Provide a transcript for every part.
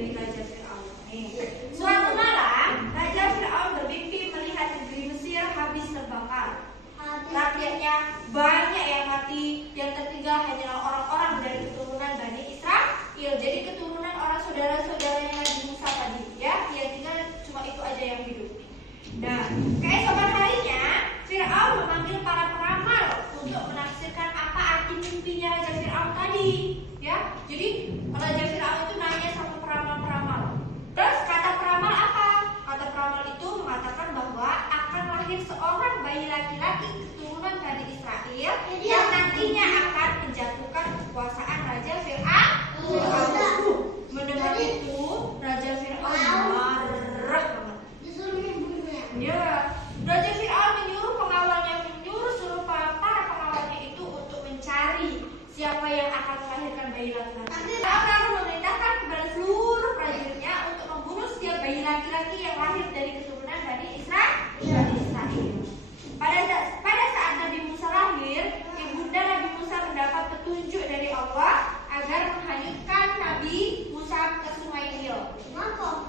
dari Raja Fir'aun. Suatu malam, Raja Fir'aun bermimpi melihat negeri Mesir habis terbakar. Rakyatnya banyak yang mati, yang tertinggal hanyalah orang-orang dari keturunan Bani Israel. Jadi keturunan orang saudara-saudaranya Nabi Musa tadi, ya, yang tinggal cuma itu aja yang hidup. Nah, keesokan harinya Fir'aun memanggil para peramal untuk menafsirkan apa arti mimpinya Raja Fir'aun tadi, ya. Jadi Raja Fir'aun itu nanya sama peramal-peramal. Terus kata peramal apa? Kata peramal itu mengatakan bahwa akan lahir seorang bayi laki-laki keturunan Bani Israel yang nantinya akan menjatuhkan kekuasaan Raja Fir'aun. Mendengar itu Raja Fir'aun marah banget. Ya, Raja Fir'aun menyuruh pengawalnya, seluruh para pengawalnya itu untuk mencari siapa yang akan melahirkan bayi laki-laki. Lalu memerintahkan kepada seluruh prajuritnya untuk membunuh setiap bayi laki-laki yang lahir dari keturunan Bani Israel. Pada saat Nabi Musa lahir, ibunda Nabi Musa mendapat petunjuk dari Allah agar menghanyutkan Nabi Musa ke sungai Nil.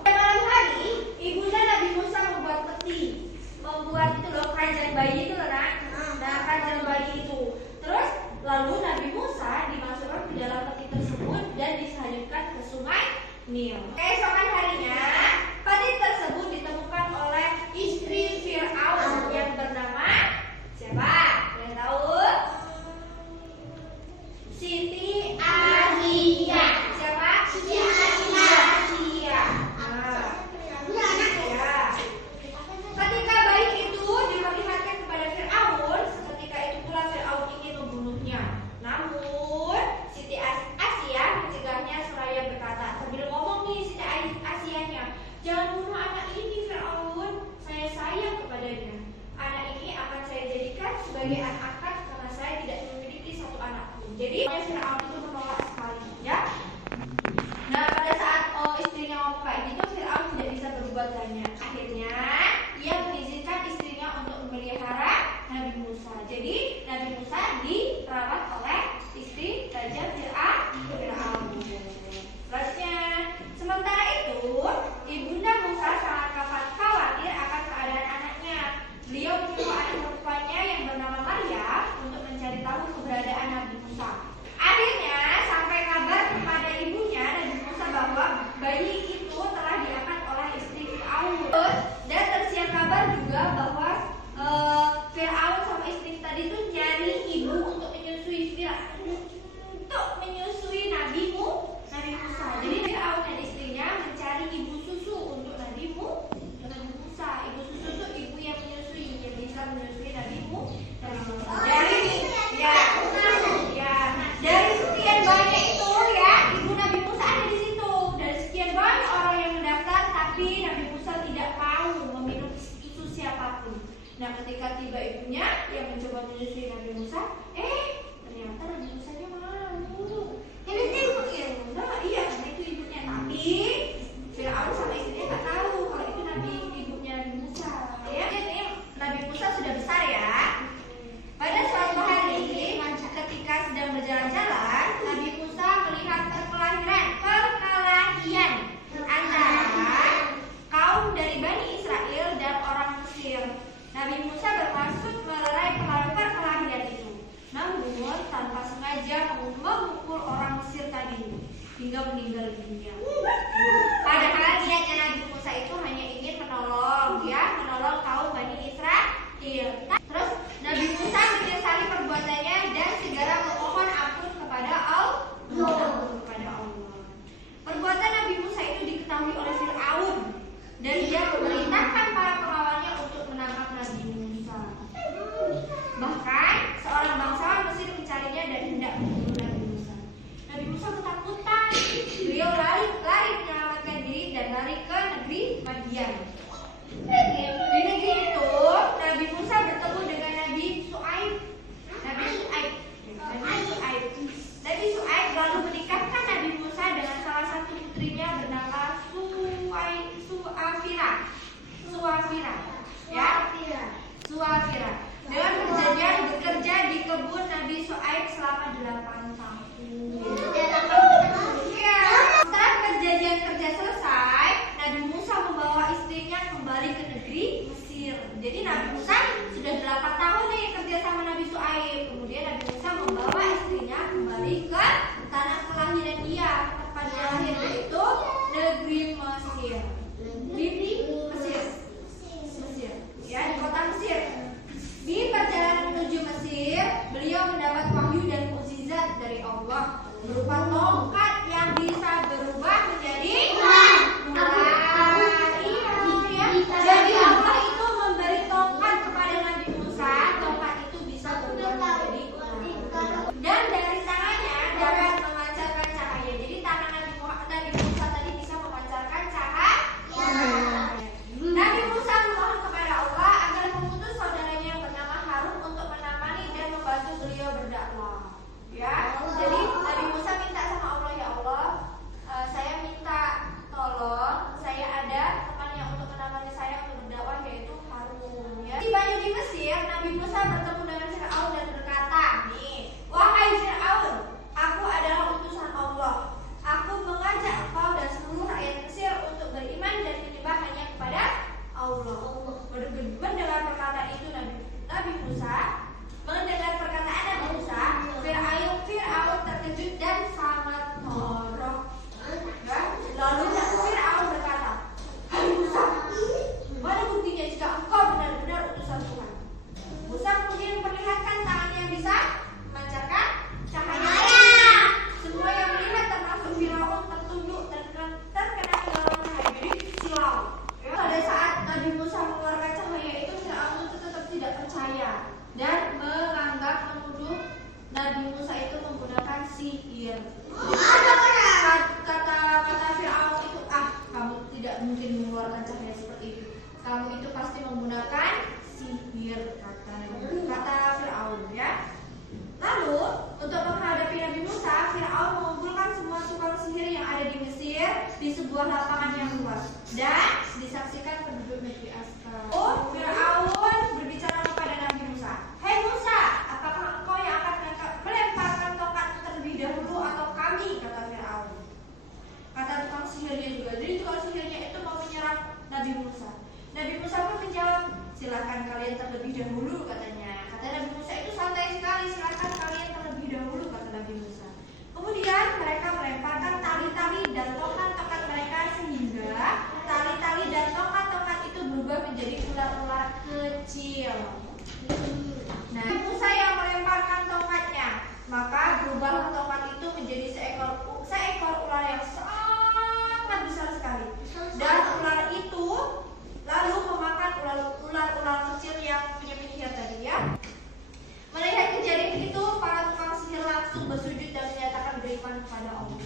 Pada malam hari, ibunda Nabi Musa membuat peti, membuat itu loh keranjang bayi itu loh, nah keranjang bayi itu. Terus lalu Nabi Musa dimasukkan ke dalam peti tersebut dan dihanyutkan ke sungai Nil. Keesokan harinya, peti tersebut ditemukan oleh istri Fir'aun yang bernama siapa? Yang tahu? Siti Asia. Siapa? Siti Asia. Ketika bayi itu diperlihatkan kepada Fir'aun, ketika itu pula Fir'aun ingin membunuhnya. Namun Siti Asia mencegahnya seraya berkata, sambil ngomong nih Siti Asianya, jangan bunuh anak ini Fir'aun, saya sayang kepadanya. Anak ini akan saya jadikan sebagai anak angkat karena saya tidak memiliki satu anak pun. Jadi Fir'aun itu menolak sekali, ya. Nah, pada saat istrinya ngomong kayak gitu, Fir'aun tidak bisa berbuat banyak. Akhirnya ia mengizinkan istrinya untuk memelihara Nabi Musa. Jadi Nabi Musa dirawat oleh istri Raja Fir'aun. Selanjutnya, sementara itu ibunda Musa sangat khawatir akan keadaan anaknya. Beliau menyuruh anak perempuannya yang bernama Maryam untuk mencari tahu keberadaan Nabi Musa. Akhirnya sampai kabar kepada ibunya Nabi Musa bahwa bayi itu telah diangkat oleh istri Fir'aun. Dan tersiar kabar juga bahwa Fir'aun sama istri tadi itu nyari ibu untuk menyusui Nabi Musa. Jadi Fir'aun dan istrinya mencari ibu susu untuk Nabi Musa. Ibu susu itu ibu yang menyusui, yang bisa menyusui Nabi Musa. Dari sekian banyak itu ya, ibu Nabi Musa ada di situ. Dari sekian banyak orang yang mendaftar, tapi Nabi Musa tidak mau meminum susu siapapun. Nah, ketika tiba ibunya yang mencoba menyusui Nabi Musa, ternyata Nabi Musanya malu. Ini tengok ya, iya karena itu ibunya. Tapi Fir'aun sama istrinya nggak tahu kalau itu ibunya Nabi Musa. Ya, ini Nabi Musa sudah besar ya. Pada suatu hari, ketika sedang berjalan-jalan, Nabi Musa melihat perkelahian antara kaum dari Bani Israel dan orang Mesir. Nabi Musa bermaksud melerai perkelahian itu, namun tanpa sengaja memukul orang Mesir tadi hingga meninggal dunia. Padahal niatnya Nabi Musa itu hanya ingin menolong kaum Bani Israel. Terus Nabi Musa menyesali perbuatannya dan segera memohon ampun kepada Allah. Perbuatan Nabi Musa itu diketahui oleh Fir'aun dan dia memerintahkan para pengawalnya untuk menangkap Nabi Musa. Bahkan seorang bangsawan Mesir mencarinya dan hendak membunuh Nabi Musa. Nabi Musa ketakutan. Beliau lari menyelamatkan di sebuah lapangan yang luas dan disaksikan penduduk negeri Askar. Oh, Firaun berbicara kepada Nabi Musa, "Hei Musa, apakah engkau yang akan melemparkan tongkat terlebih dahulu atau kami?" kata Firaun. Kata tukang sihirnya juga. Jadi tukang sihirnya itu mau menyerang Nabi Musa. Nabi Musa pun menjawab, "Silakan kalian terlebih dahulu," katanya. Kata Nabi Musa itu santai sekali, "Silakan kalian terlebih dahulu," kata Nabi Musa. Kemudian mereka melemparkan tali-tali dan tongkat-tongkat mereka sehingga tali-tali dan tongkat-tongkat itu berubah menjadi ular-ular kecil. Nah, Musa yang melemparkan tongkatnya, maka berubahlah tongkat itu menjadi seekor ular yang sangat besar sekali. Dan ular itu lalu memakan ular-ular kecil yang punya penyihir tadi ya. Melihat kejadian itu, para tukang sihir langsung bersujud dan menyatakan beriman kepada Allah.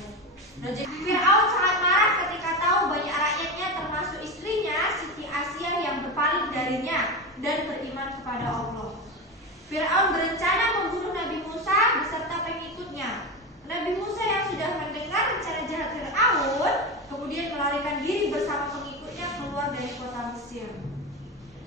Raja Firaun sangat marah ketika tahu banyak rakyatnya termasuk istrinya Siti Asia yang berpaling darinya dan beriman kepada Allah. Firaun berencana membunuh Nabi Musa beserta pengikutnya. Nabi Musa yang sudah mendengar rencana jahat Firaun kemudian melarikan diri bersama pengikutnya keluar dari kota Mesir.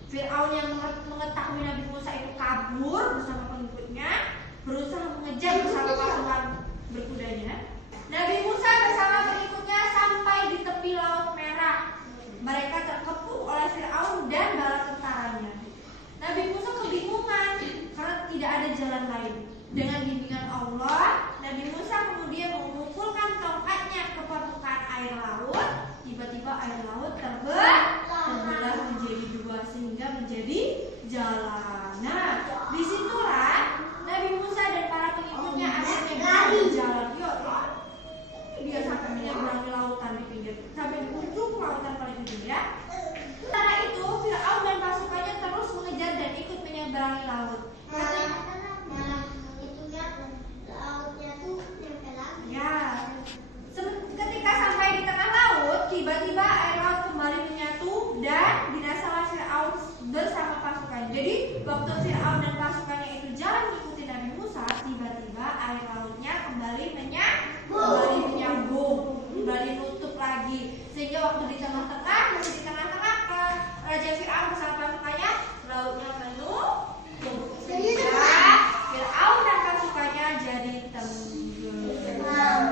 Firaun yang mengetahui Nabi Musa itu kabur bersama pengikutnya berusaha mengejar bersama pasukan berkudanya. Nabi Musa bersama pengikutnya sampai di tepi Laut Merah. Mereka terkepung oleh Firaun dan bala tentaranya. Nabi Musa kebingungan karena tidak ada jalan lain. Dengan bimbingan Allah, Nabi Musa kemudian memukulkan tongkatnya ke permukaan air laut. Tiba-tiba air laut terbelah menjadi dua sehingga menjadi jalan. Nah, disitulah Nabi Musa dan para pengikutnya akhirnya bisa berjalan. Dia sampai menyeberangi lautan di pinggir, sampai di ujung lautan paling ujung ya. Setelah itu Firaun dan pasukannya terus mengejar dan ikut menyeberangi laut. Ketika sampai di tengah laut, tiba-tiba air laut kembali menyatu dan binasalah Firaun bersama pasukannya. Jadi waktu Firaun dan pasukannya itu jalan mengikuti Nabi Musa, tiba-tiba air lautnya kembali menyambung, kembali nutup lagi. Sehingga waktu di tengah-tengah, Raja Firaun bersama pasukannya, lautnya penuh. Sehingga Firaun dan pasukannya jadi tenggelam.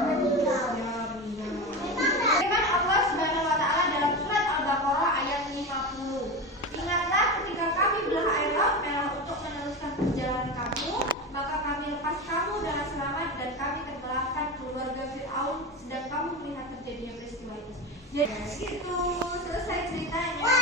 Allah Subhanahu wa taala dalam surat Al-Baqarah ayat 50. Ingatlah ketika kami belah air laut merah untuk meneruskan perjalanan kamu, maka kami lepas kamu dengan selamat dan kami tenggelamkan keluarga Firaun sedang kamu melihat terjadinya peristiwa itu. Jadi gitu, selesai ceritanya.